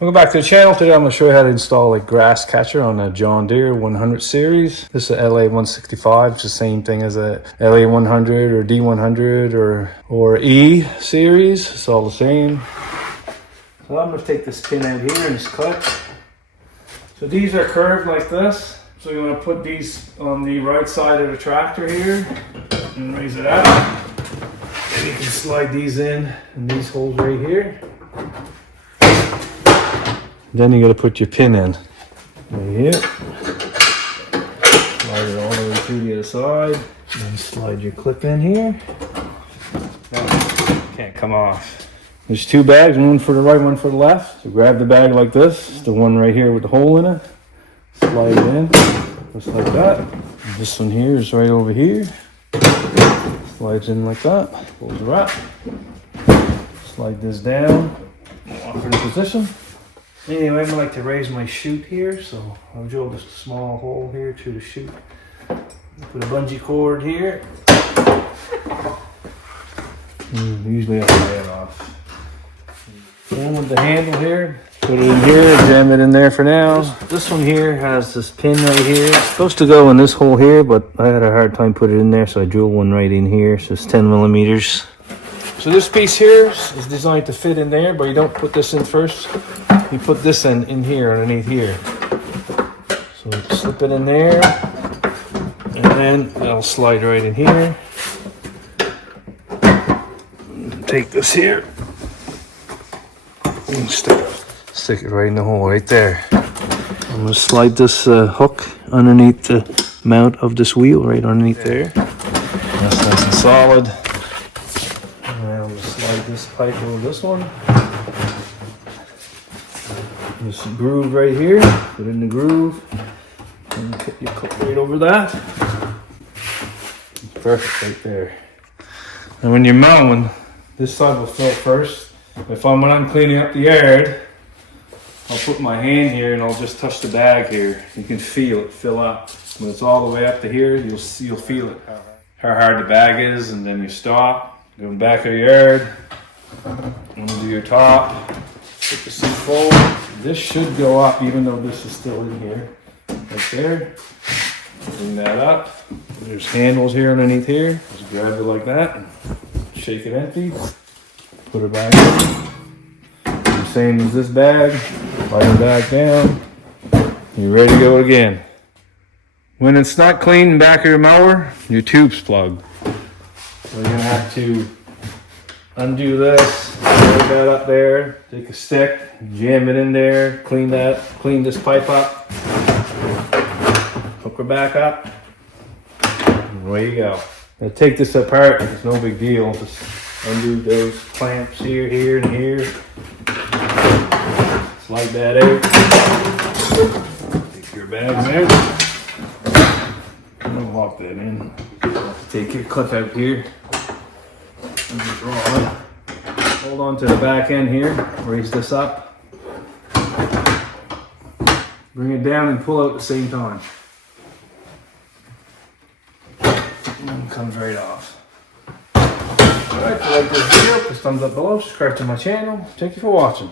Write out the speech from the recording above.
Welcome back to the channel. Today I'm going to show you how to install a grass catcher on a John Deere 100 series. This is a LA165. It's the same thing as a LA100 or D100 or E series. It's all the same. So I'm going to take this pin out here and just cut. So these are curved like this. So you want to put these on the right side of the tractor here and raise it up. And you can slide these in these holes right here. Then you got to put your pin in right here. Slide it all the way through the other side. Then slide your clip in here. Can't come off. There's two bags, one for the right, one for the left. So grab the bag like this, the one right here with the hole in it. Slide it in, just like that. And this one here is right over here. Slides in like that. Pulls it up. Slide this down. Lock it in position. Anyway, I like to raise my chute here, so I'll drill just a small hole here to the chute. Put a bungee cord here. Usually I have the head off. Then with the handle here, put it in here, jam it in there for now. This one here has this pin right here. It's supposed to go in this hole here, but I had a hard time putting it in there, so I drilled one right in here. So it's 10 millimeters. So this piece here is designed to fit in there, but you don't put this in first. You put this in here, underneath here. So slip it in there, and then it'll slide right in here. Take this here, and stick it right in the hole right there. I'm gonna slide this hook underneath the mount of this wheel, right underneath there. That's nice and solid. And I'm gonna slide this pipe over this one. This groove right here, put it in the groove, and put your cup right over that. Perfect right there. And when you're mowing, this side will fill first. When I'm cleaning up the yard, I'll put my hand here and I'll just touch the bag here. You can feel it fill up. When it's all the way up to here, you'll feel it, how hard the bag is, and then you stop, go back of the yard, undo your top, put the seat full. This should go up even though this is still in here. Right there. Bring that up. There's handles here underneath here. Just grab it like that. Shake it empty. Put it back in. The same as this bag. Slide it back down. You're ready to go again. When it's not clean in the back of your mower, your tube's plugged. So you're gonna have to undo this, put that up there, take a stick, jam it in there, clean this pipe up, hook her back up, and away you go. Now take this apart, it's no big deal, just undo those clamps here, and here. Slide that out. Take your bags out. And lock that in. Take your clip out here. And just draw it. Hold on to the back end here. Raise this up. Bring it down and pull out at the same time. And it comes right off. Alright, if you like this video, please thumbs up below, subscribe to my channel. Thank you for watching.